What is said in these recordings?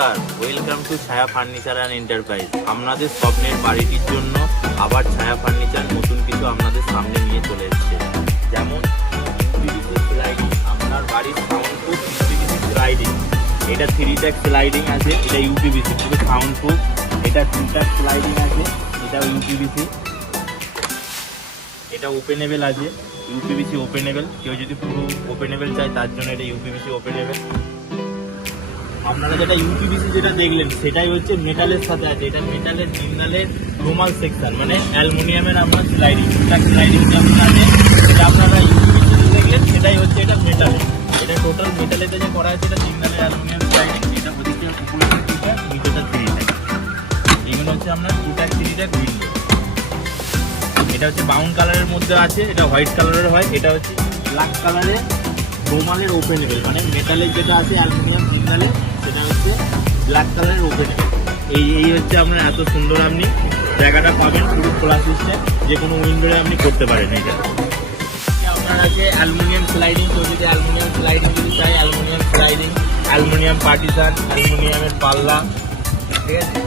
নমস্কার, welcome to ছায়া furniture and enterprise. আপনাদের স্বপ্নের বাড়িটির জন্য আবার ছায়া ফার্নিচার নতুন কিছু আপনাদের সামনে নিয়ে চলে এসেছে। যেমন ইউপিভিসি স্লাইডিং, আপনার বাড়ির সাউন্ড প্রুফ ইউপিভিসি স্লাইডিং। এটা 3 ট্যাগ স্লাইডিং আছে, এটা ইউপিভিসি পুরো সাউন্ড প্রুফ। এটা 2 ট্যাগ স্লাইডিং আছে, এটাও ইউপিভিসি। এটা ওপেনেবল আছে, ইউপিভিসি ওপেনেবল। কেউ যদি পুরো ওপেনেবল চায় তার জন্য এটা ইউপিভিসি ওপেনেবল। আপনারা যেটা ইউপিভিসি যেটা দেখলেন সেটাই হচ্ছে মেটালের সাথে আছে। এটা মেটালের জিন্দালের রোমাল সেকশন, মানে অ্যালুমিনিয়ামের আপনার স্লাইডিং যেমন আছে, যেটা আপনারা ইউপিভিসি দেখলেন সেটাই হচ্ছে এটা মেটালের। এটা টোটাল মেটালেতে যে করা আছে এটা জিন্দালের অ্যালুমিনিয়াম স্লাইডিং। এটা ওদিকে উপরে 2 ট্যাগ, নিচেটা 3 ট্যাগ। এগুলো হচ্ছে আপনার 2 ট্যাগ 3 ট্যাগ উইন্ডো। এটা হচ্ছে ব্রাউন কালারের মধ্যে আছে, এটা হোয়াইট কালারের হয়। এটা হচ্ছে ব্ল্যাক কালারের রোমালের ওপেনেবল, মানে মেটালের যেটা আছে অ্যালুমিনিয়াম জিন্দালের, সেটা হচ্ছে ব্ল্যাক কালারের ওপেনেবল। এই হচ্ছে আপনার এত সুন্দর আপনি জায়গাটা পাবেন, পুরো খোলা সিস্টেম, যে কোনো উইন্ডোরে আপনি করতে পারেন। এইটা আপনার আছে অ্যালুমিনিয়াম স্লাইডিং। কেউ যদি অ্যালুমিনিয়াম স্লাইডিং যদি চাই, অ্যালুমিনিয়াম স্লাইডিং, অ্যালুমিনিয়াম পার্টিশন, অ্যালুমিনিয়ামের পাল্লা, ঠিক আছে।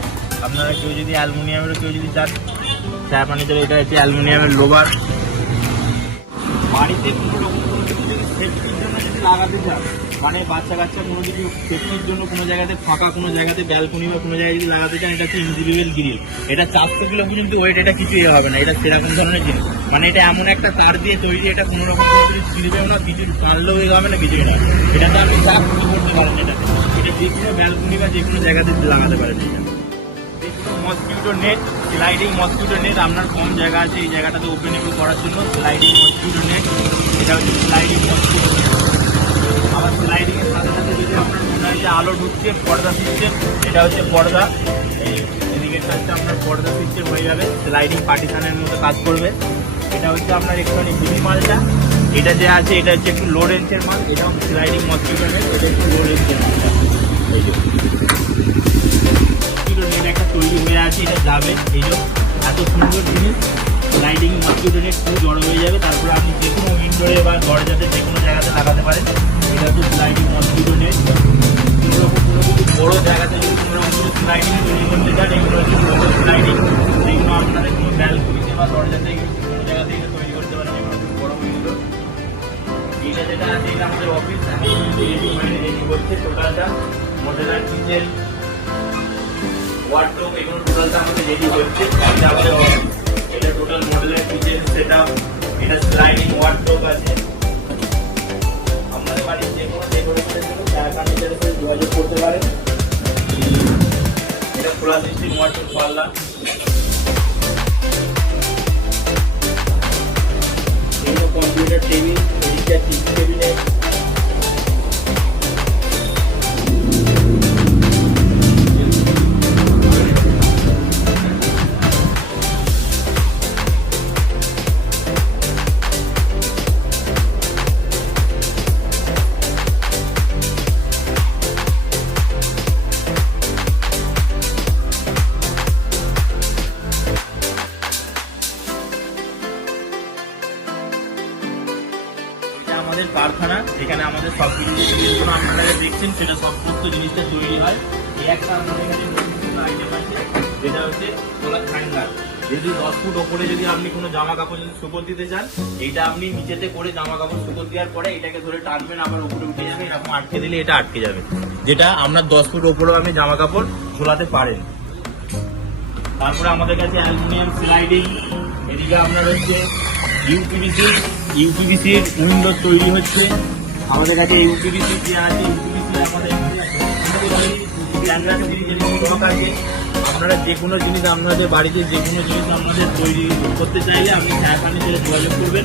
আপনারা কেউ যদি অ্যালুমিনিয়ামেরও কেউ যদি চান, ছায়া ফার্নিচার। এটা হচ্ছে অ্যালুমিনিয়ামের লোভার। বাড়িতে কোনো রকম কোনো কিছু যদি সেফটির জন্য যদি লাগাতে চান, মানে বাচ্চা কাচ্চা কোনো কিছু সেফটির জন্য কোনো জায়গাতে ফাঁকা কোনো জায়গাতে ব্যালকনি বা কোনো জায়গায় যদি লাগাতে চান, এটা হচ্ছে ইনভিজিবল গ্রিল। এটা 400 কিলো পর্যন্ত ওয়েট, এটা কিছু হবে না। এটা সেরকম ধরনের জিনিস, মানে এটা এমন একটা তার দিয়ে তৈরি, এটা কোনো রকম কোনো কিছু ছিঁড়বেও না, কিছু টানলেও হবে না, কিছুই না। এটাতে আপনি যা কিছু করতে পারেন। এটাতে এটা যে কোনো ব্যালকনি বা যে কোনো জায়গাতে লাগাতে পারেন। এটা mosquito net, sliding mosquito net. আপনার কম জায়গা আছে, এই জায়গাটাতে ওপেনেবল করার জন্য স্লাইডিং মসকিউটো নেট। এটা হচ্ছে স্লাইডিং মসকিউটো নেট। আবার স্লাইডিং এর সাথে সাথে যদি আপনার মনে হয় যে আলো ঢুকছে, পর্দা সিস্টেম, এটা হচ্ছে পর্দা। এদিকে হচ্ছে আপনার পর্দা সিস্টেম হয়ে যাবে, স্লাইডিং পার্টিশনের মধ্যে কাজ করবে। এটা হচ্ছে আপনার একটুখানি হেভি মালটা। এটা যে আছে এটা হচ্ছে একটু লো রেঞ্জের মাল। এটাও স্লাইডিং মসকিউটো নেট, এটা একটু লো রেঞ্জের মাল। একটা তৈরি হয়ে আছে, এটা যাবে। এই যে এত সুন্দর জিনিস, স্লাইডিং মসকিউটো নেট খুব জড়ো হয়ে যাবে। তারপরে আপনি যে কোনো উইন্ডোরে বা দরজাতে যে কোনো জায়গাতে লাগাতে পারেন। এটা হচ্ছে স্লাইডিং মসকিউটো নেট। কোনো রকম কোনো কিছু বড়ো জায়গাতে যদি কোনো রকম কিছু স্লাইডিং তৈরি করতে চান, এগুলো হচ্ছে বড়ো স্লাইডিং। যেগুলো আপনাদের কোনো ব্যালকনিতে বা দরজাতে কোনো জায়গাতে এটা তৈরি করতে পারেন। এগুলো হচ্ছে বড়ো উইন্ডো। এইটা যেটা আছে এটা আমাদের অফিস, এখন রেডি করছে টোটালটা। মডেলার কিচেন, ওয়ার্ডরোব, এগুলো টোটালটা আমাদের রেডি হচ্ছে। এটা আমাদের অফিস, এটা টোটাল মডেলের কিচেন সেটআপ। এটা স্লাইডিং ওয়ার্ডরোব আছে। আপনাদের বাড়ির যে কোনো ডেকোরেশনের জন্য ছায়া ফার্নিচারের সাথে যোগাযোগ করতে পারেন। এটা খোলা সিস্টেম ওয়ার্ডরোব পাল্লা। এগুলো কম্পিউটার টেবিল, এদিকে টিভি ক্যাবিনেট। আমাদের কারখানা, যেখানে আমাদের সব কিছু জিনিসগুলো আপনারা দেখছেন সেটা সমস্ত জিনিসটা তৈরি হয়। এই একটা আমাদের এখানে আইটেম আছে, যেটা হচ্ছে সোলার হ্যাঙ্গার। যদি 10 ফুট ওপরে যদি আপনি কোনো জামা কাপড় যদি শুকোতে দিতে চান, এইটা আপনি নিচেতে করে জামা কাপড় শুকোতে দেওয়ার পরে এটাকে ধরে টানবেন, আবার উপরে উঠে যাবে। এরকম আটকে দিলে এটা আটকে যাবে, যেটা আপনার 10 ফুট ওপরেও আপনি জামা কাপড় ঝোলাতে পারেন। তারপরে আমাদের কাছে অ্যালুমিনিয়াম স্লাইডিং। এদিকে আপনার হচ্ছে ইউপিভিসির উইন্ডো তৈরি হচ্ছে। আমাদের কাছে ইউপিভিসি যে আছে, ইউপিভিসি আমাদের আছে। আপনারা যে কোনো জিনিস আপনাদের বাড়িতে যে কোনো জিনিস আপনাদের তৈরি করতে চাইলে আপনি ছায়া ফার্নিচারে যোগাযোগ করবেন।